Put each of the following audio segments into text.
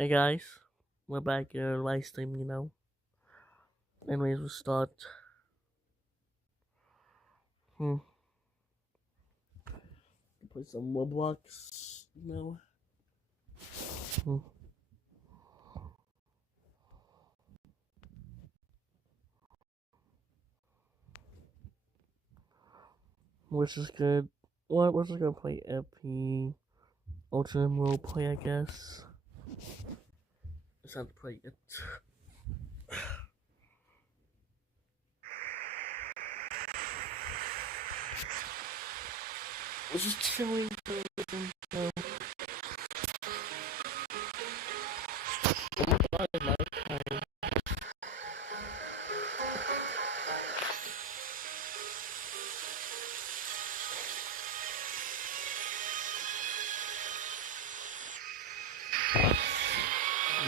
Hey guys, we're back here livestream. Anyways, we'll start. Hmm. Play some Roblox. Hmm. Which is good. What? We're just gonna play FP Ultra Roleplay, I guess. It's time to play it. We're just chilling. So. Oh my god, it's nighttime.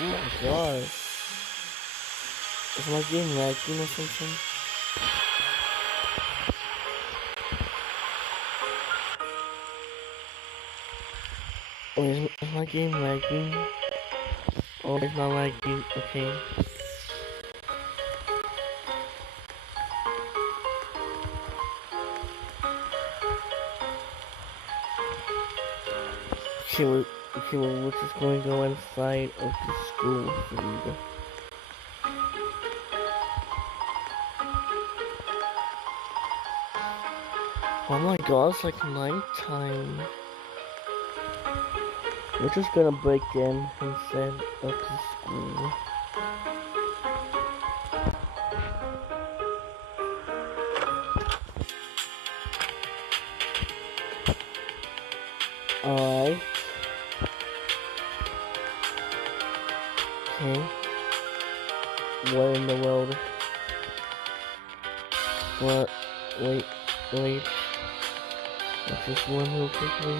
Oh my god. Is my game lagging or something? Oh, is my game lagging? Oh, it's not lagging. Okay. We're just going to go inside of the school thing. Oh my god, it's like nighttime. We're just gonna break in instead of the school. Alright. Okay. What in the world? What? Wait. Let's just one real quickly.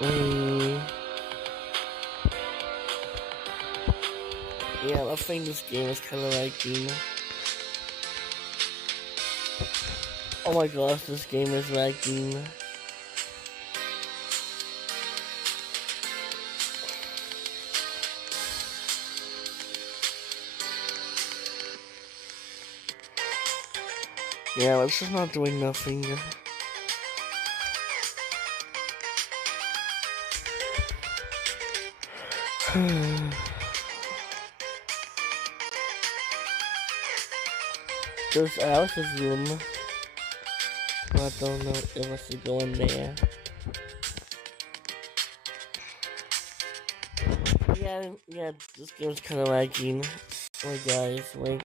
Wait. Yeah, I think this game is kinda lagging. Oh my gosh, this game is lagging. Yeah, it's just not doing nothing. There's Alice's room. I don't know if I should go in there. Yeah, this game's kinda lagging. Wait guys, wait.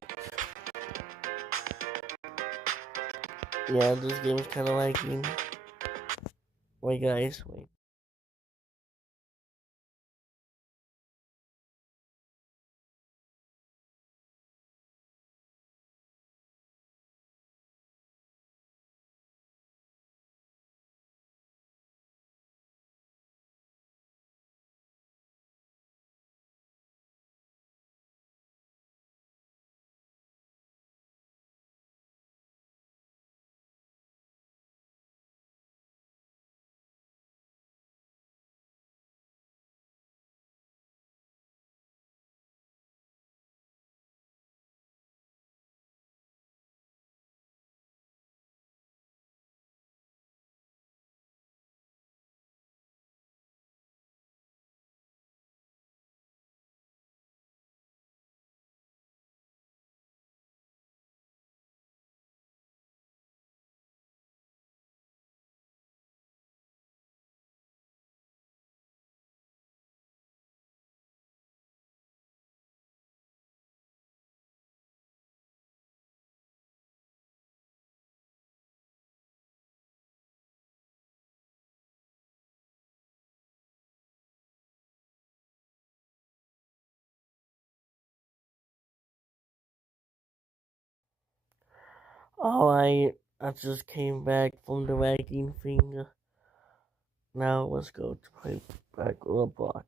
Yeah, this game is kinda lagging. Wait guys, wait. I just came back from the lagging thing. Now let's go to play back Roblox.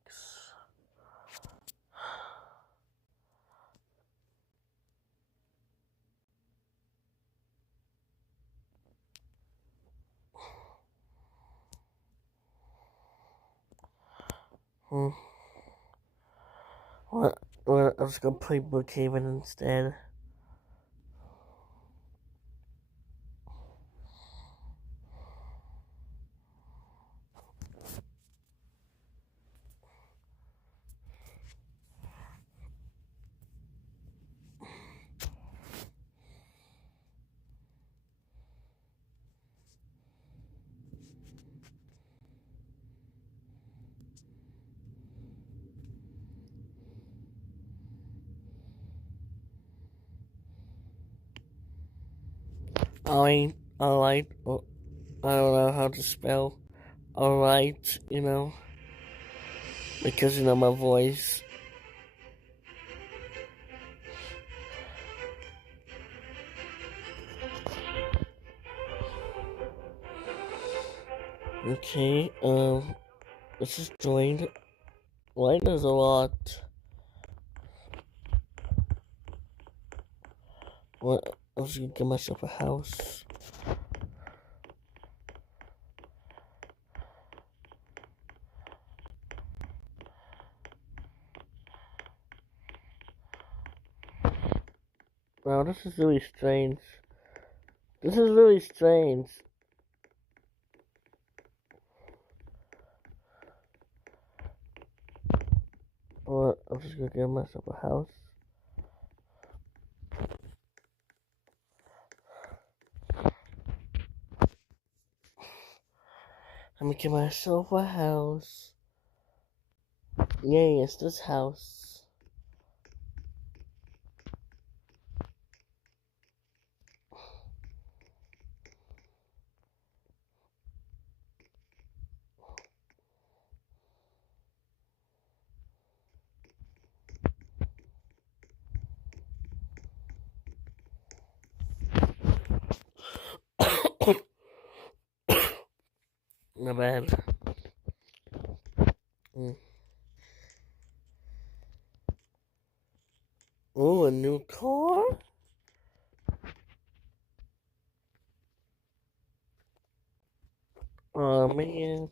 Hmm. What? I was gonna play Brookhaven instead. Alright. Well, I don't know how to spell alright, because my voice. Okay, let's just join. Why there's a lot? What? I was gonna get myself a house. Wow, this is really strange. This is really strange. But I'm just gonna get myself a house. Let me get myself a house. Yay, it's this house. Not bad. Oh, a new car? Oh man.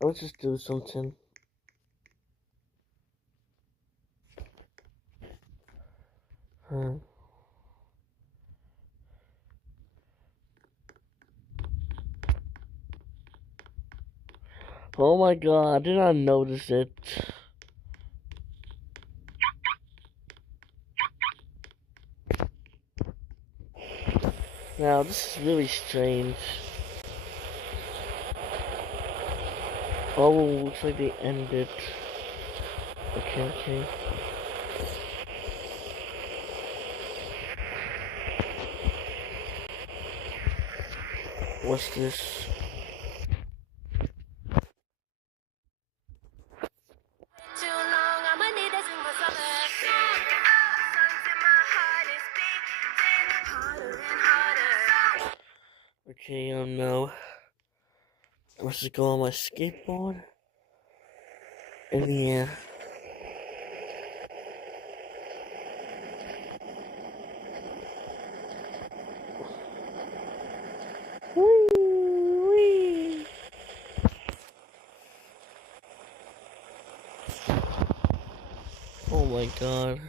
Let's just do something. Oh my god, I did not notice it. Now, this is really strange. Oh, looks like they ended. Okay. What's this? Okay, no. Let's just go on my skateboard. And yeah. Whee! Oh my god.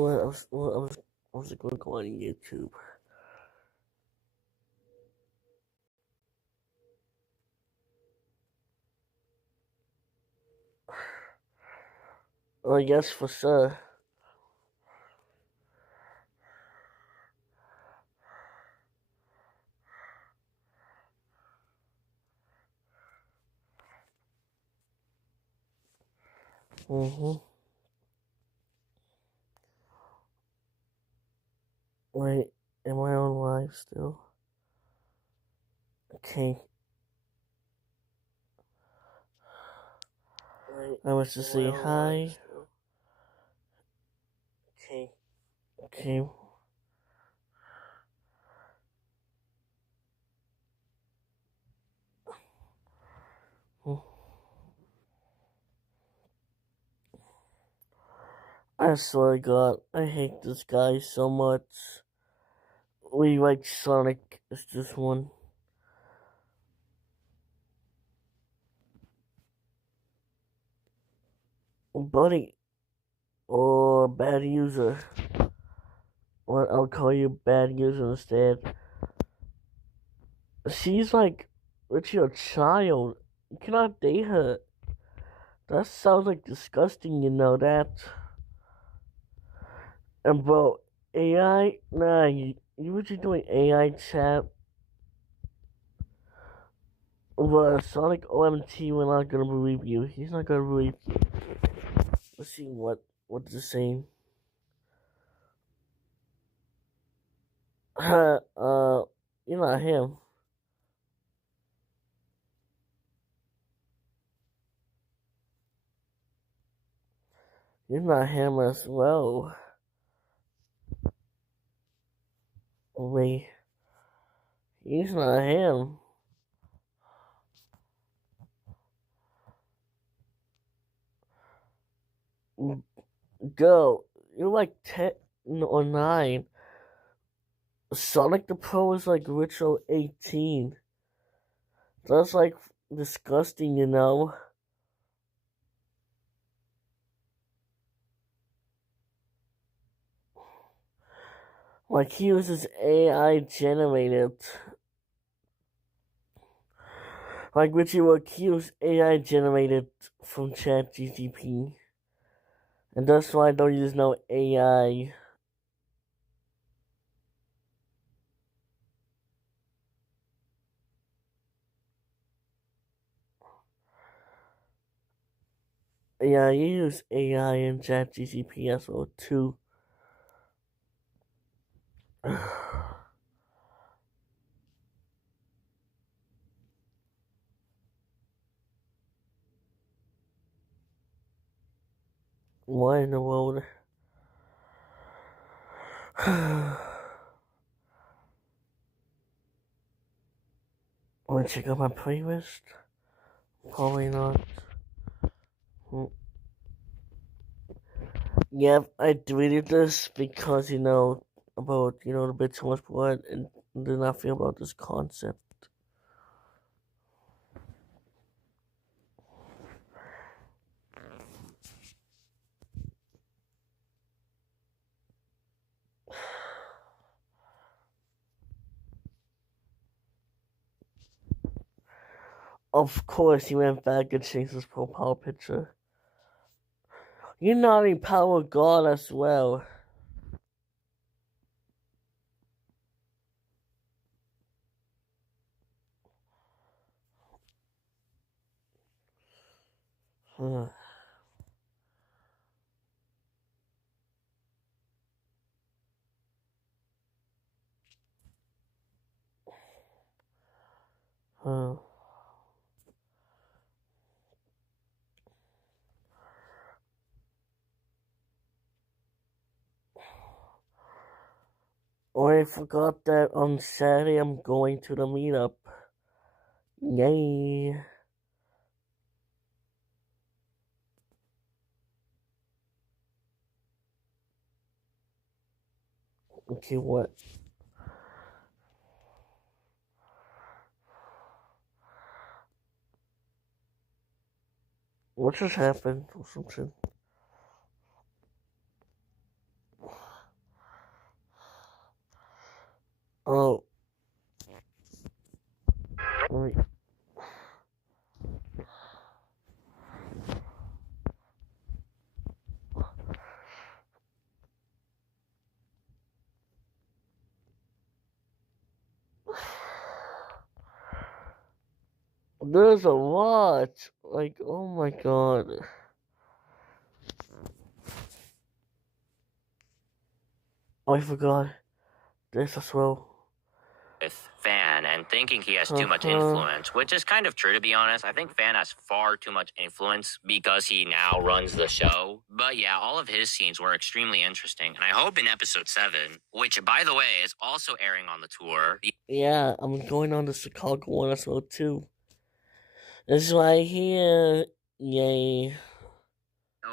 I was going to go on YouTube. Well, yes, for sure. Wait, am I on live still? Okay. I was to say hi. Okay. I swear to God, I hate this guy so much. We like Sonic is just one. Buddy, or bad user. Or I'll call you bad user instead. She's like, literally a child. You cannot date her. That sounds like disgusting, you know that. And bro, AI, nah, you what you doing AI chat? But Sonic OMT, we're not gonna believe you. He's not gonna believe you. Let's see what's the saying. You're not him. You're not him as well. Wait, he's not him. Go. You're like 10 or 9. Sonic the Pro is like Ritual 18. That's like disgusting, you know? Like he uses AI generated. Like Richie will accuse AI generated from ChatGPT. And that's why I don't use no AI. Yeah, you use AI in ChatGPT as well too. Why in the world? Wanna check out my playlist? Probably not. Yep, I deleted this because, about, a bit too much blood and did not feel about this concept. Of course, he went back and changed his profile picture. You're not a power god as well. Huh. Huh. Oh, I forgot that on Saturday I'm going to the meetup. Yay. Okay, what? What just happened or something? Oh. Wait. There's a lot. Like, oh my god. Oh, I forgot. This as well. With Fan and thinking he has too much influence, which is kind of true, to be honest. I think Fan has far too much influence because he now runs the show. But yeah, all of his scenes were extremely interesting. And I hope in episode 7, which, by the way, is also airing on the tour. Yeah, I'm going on the Chicago one as well too. It's right here. Yay.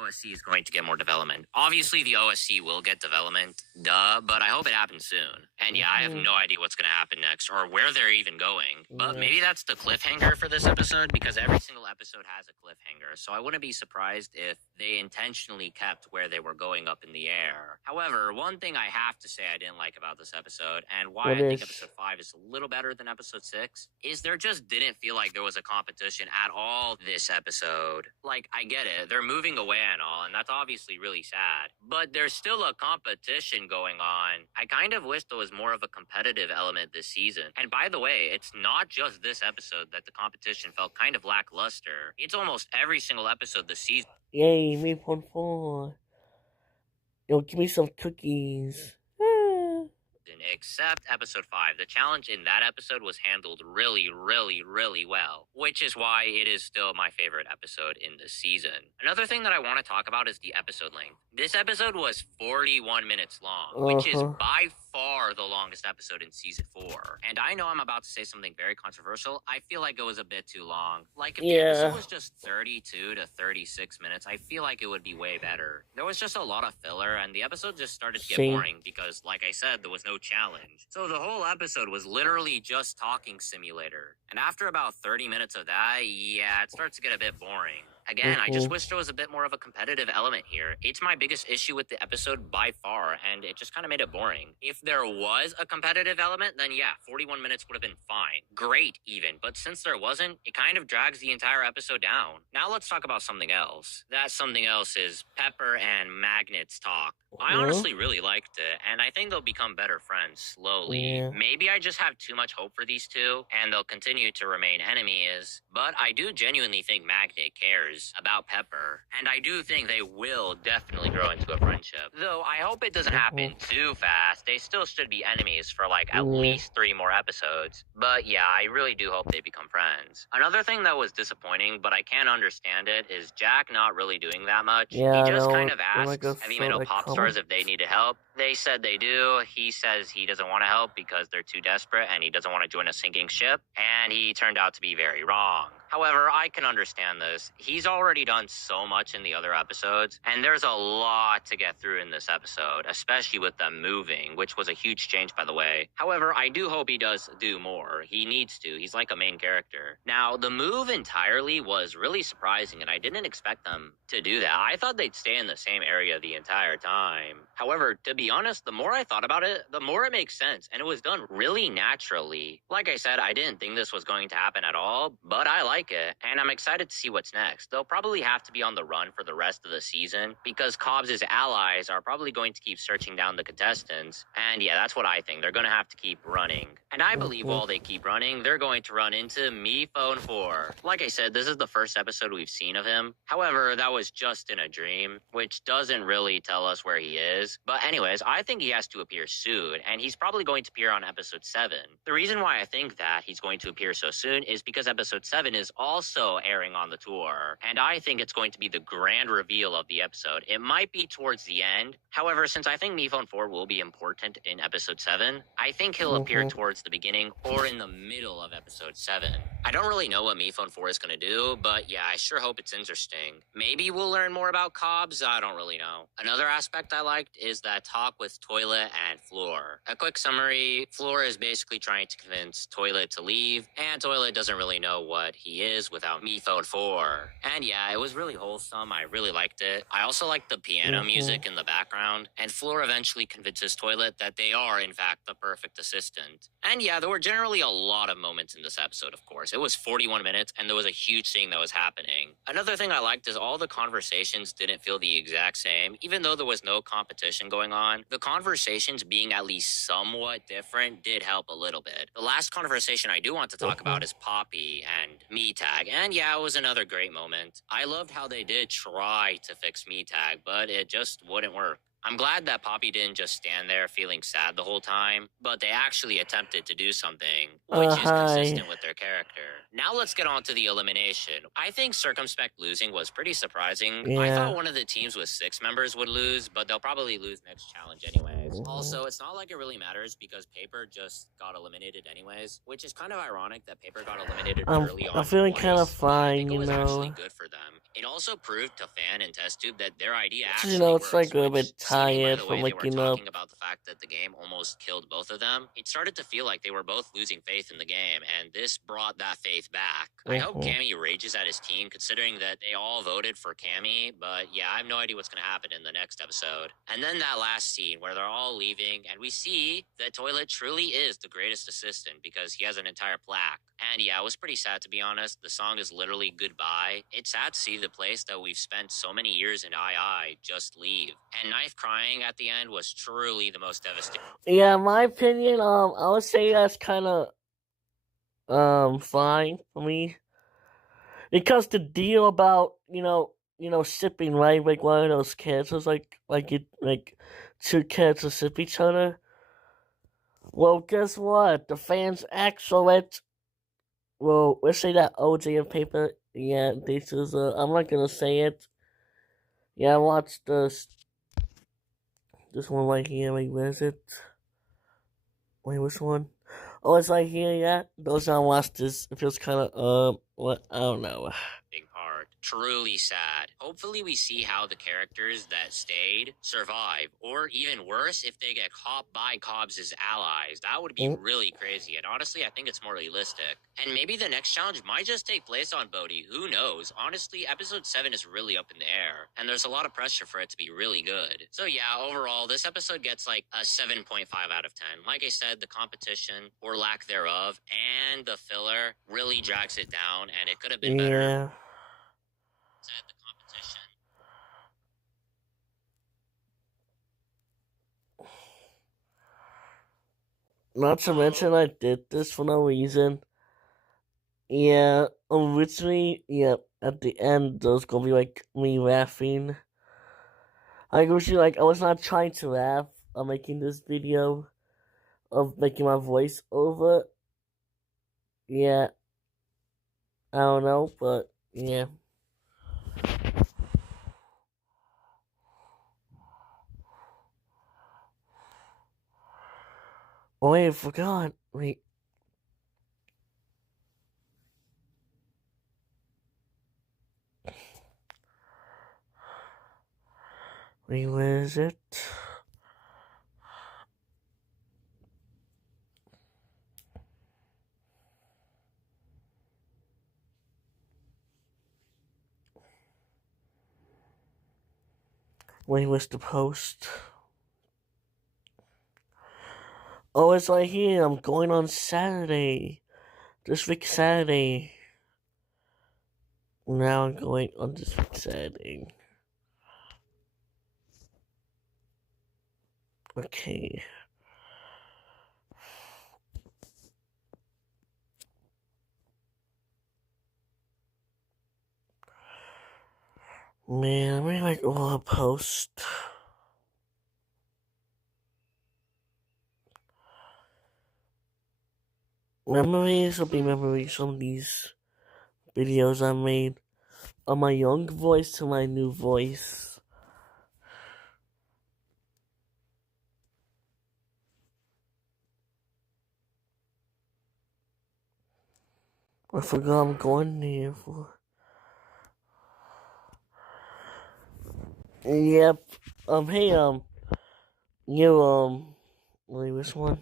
OSC is going to get more development. Obviously, the OSC will get development, duh, but I hope it happens soon. And yeah, I have no idea what's going to happen next or where they're even going. But maybe that's the cliffhanger for this episode, because every single episode has a cliffhanger. So I wouldn't be surprised if they intentionally kept where they were going up in the air. However, one thing I have to say I didn't like about this episode, and why I think episode 5 is a little better than episode 6, is there just didn't feel like there was a competition at all this episode. Like, I get it, they're moving away and all, and that's obviously really sad, but there's still a competition going on. I kind of wish there was more of a competitive element this season. And by the way, it's not just this episode that the competition felt kind of lackluster. It's almost every single episode this season. Yay, me 4. Yo, give me some cookies. Except episode 5. The challenge in that episode was handled really, really, really well, which is why it is still my favorite episode in this season. Another thing that I want to talk about is the episode length. This episode was 41 minutes long, which is by far the longest episode in season 4. And I know I'm about to say something very controversial. I feel like it was a bit too long. Like, if the episode was just 32 to 36 minutes, I feel like it would be way better. There was just a lot of filler, and the episode just started to get boring because, like I said, there was no challenge. So the whole episode was literally just talking simulator. And after about 30 minutes of that, yeah, it starts to get a bit boring. Again, I just wish there was a bit more of a competitive element here. It's my biggest issue with the episode by far, and it just kind of made it boring. If there was a competitive element, then yeah, 41 minutes would have been fine. Great, even. But since there wasn't, it kind of drags the entire episode down. Now let's talk about something else. That something else is Pepper and Magnet's talk. I honestly really liked it, and I think they'll become better friends slowly. Maybe I just have too much hope for these two, and they'll continue to remain enemies, but I do genuinely think Magnet cares about Pepper, and I do think they will definitely grow into a friendship. Though I hope it doesn't happen too fast. They still should be enemies for like at least 3 more episodes. But yeah, I really do hope they become friends. Another thing that was disappointing, but I can't understand it, is Jack not really doing that much. He just kind of asks Evino Pop Stars if they needed help. They said they do. He says he doesn't want to help because they're too desperate and he doesn't want to join a sinking ship. And he turned out to be very wrong. However, I can understand this. He's already done so much in the other episodes, and there's a lot to get through in this episode, especially with them moving, which was a huge change, by the way. However, I do hope he does do more. He needs to. He's like a main character. Now, the move entirely was really surprising, and I didn't expect them to do that. I thought they'd stay in the same area the entire time. However, to be honest, the more I thought about it, the more it makes sense, and it was done really naturally. Like I said, I didn't think this was going to happen at all, but I like it, and I'm excited to see what's next. They'll probably have to be on the run for the rest of the season because Cobbs' allies are probably going to keep searching down the contestants, and yeah, that's what I think. They're going to have to keep running, and I believe while they keep running, they're going to run into Me Phone 4. Like I said, this is the first episode we've seen of him. However, that was just in a dream, which doesn't really tell us where he is. But anyways, I think he has to appear soon, and he's probably going to appear on episode 7. The reason why I think that he's going to appear so soon is because episode 7 is also airing on the tour, and I think it's going to be the grand reveal of the episode. It might be towards the end. However, since I think Me Phone 4 will be important in episode 7, I think he'll appear towards the beginning or in the middle of episode 7. I don't really know what Me Phone 4 is going to do, but yeah, I sure hope it's interesting. Maybe we'll learn more about Cobbs, I don't really know. Another aspect I liked is that talk with Toilet and Floor. A quick summary, Floor is basically trying to convince Toilet to leave, and Toilet doesn't really know what he is without Me Phone 4. And yeah, it was really wholesome, I really liked it. I also liked the piano music in the background, and Floor eventually convinces Toilet that they are in fact the perfect assistant. And yeah, there were generally a lot of moments in this episode, of course. It was 41 minutes, and there was a huge thing that was happening. Another thing I liked is all the conversations didn't feel the exact same. Even though there was no competition going on, the conversations being at least somewhat different did help a little bit. The last conversation I do want to talk about is Poppy and Me Tag, and yeah, it was another great moment. I loved how they did try to fix Me Tag, but it just wouldn't work. I'm glad that Poppy didn't just stand there feeling sad the whole time, but they actually attempted to do something, which is consistent with their character. Now let's get on to the elimination. I think Circumspect losing was pretty surprising. I thought one of the teams with 6 members would lose, but they'll probably lose next challenge anyways. Also, it's not like it really matters because Paper just got eliminated anyways, which is kind of ironic that Paper got eliminated early on. I'm feeling kind of fine, I think it was actually good for them. It also proved to Fan and TestTube that their idea So, actually it's works, like a which, bit seeming by tired the from way they were waking up. talking about the fact that the game almost killed both of them, it started to feel like they were both losing faith in the game, and this brought that faith back. I hope Cammy rages at his team, considering that they all voted for Cammy, but yeah, I have no idea what's going to happen in the next episode. And then that last scene where they're all leaving, and we see that Toilet truly is the greatest assistant because he has an entire plaque. And yeah, it was pretty sad, to be honest. The song is literally goodbye. It's sad to see the place that we've spent so many years in II just leave. And Knife crying at the end was truly the most devastating. Yeah, in my opinion, I would say that's kind of fine for me, because the deal about sipping, right, like one of those kids was like two kids to sip each other. Well, guess what? The fans excellent. Well, let's say that OJ and paper. Yeah, this is. I'm not gonna say it. Yeah, I watched this one right here. Wait, where is it? Wait, which one? Oh, it's right here. Yeah, those I watched this. It feels kind of what, I don't know. Big part. Truly sad. Hopefully we see how the characters that stayed survive, or even worse, if they get caught by Cobbs' allies. That would be really crazy, and honestly, I think it's more realistic. And maybe the next challenge might just take place on Bodhi. Who knows? Honestly, episode 7 is really up in the air, and there's a lot of pressure for it to be really good. So yeah, overall, this episode gets like a 7.5 out of 10. Like I said, the competition, or lack thereof, and the filler really drags it down, and it could have been better. Yeah. The competition. Not to mention, I did this for no reason. Yeah, originally, yeah, at the end, there was gonna be like me laughing. I was not trying to laugh. I'm making this video of making my voice over. Yeah, I don't know, but yeah. Oh wait, I forgot. Wait. Wait, where is it? Wait, where's the post? Oh, it's right here. I'm going on Saturday. This week Saturday. Now I'm going on this week Saturday. Okay. Man, I like all a post. Memories will be memories from these videos I made on my young voice to my new voice. I forgot I'm going there for. Yep. Hey, wait, which one?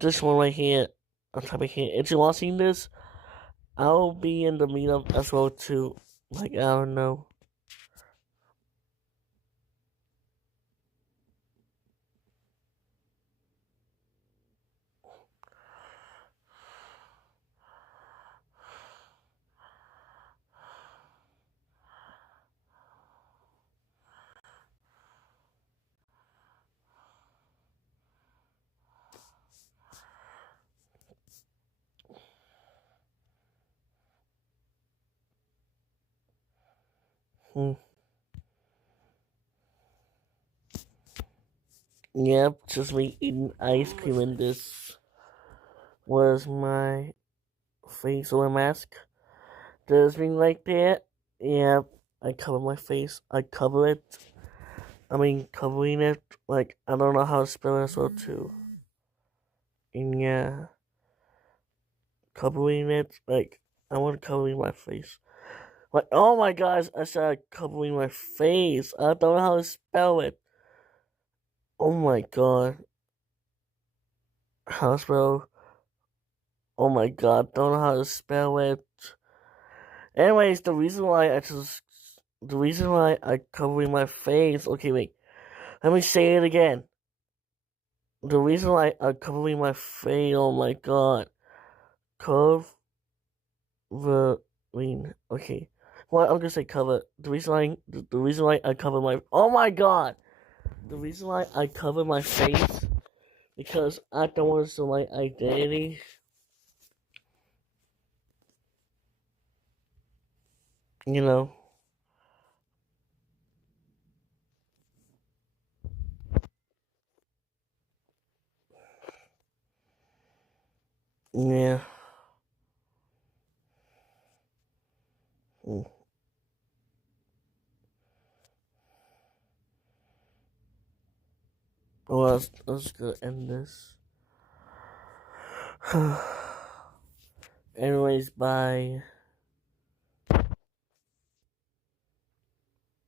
This one right here. I'm typing here. If you're watching this, I'll be in the meetup as well too. Like, I don't know. Yep, just me eating ice cream, and this was my facial mask. Does me like that? Yep, I cover my face. I cover it. Covering it. Like, I don't know how to spell it as well too. And yeah, covering it. Like, I want to cover my face. Like, oh my gosh, I started covering my face. I don't know how to spell it. Oh my god. How to spell? Oh my god, don't know how to spell it. Anyways, the reason why I covering my face. Okay, wait. Let me say it again. The reason why I'm covering my face. Oh my god. Covering. Okay. Well, I'm gonna say cover. The reason why I cover my. Oh my god. The reason why I cover my face because I don't want to show my identity. You know. Yeah. Mm. Well, let's go end this. Anyways, bye.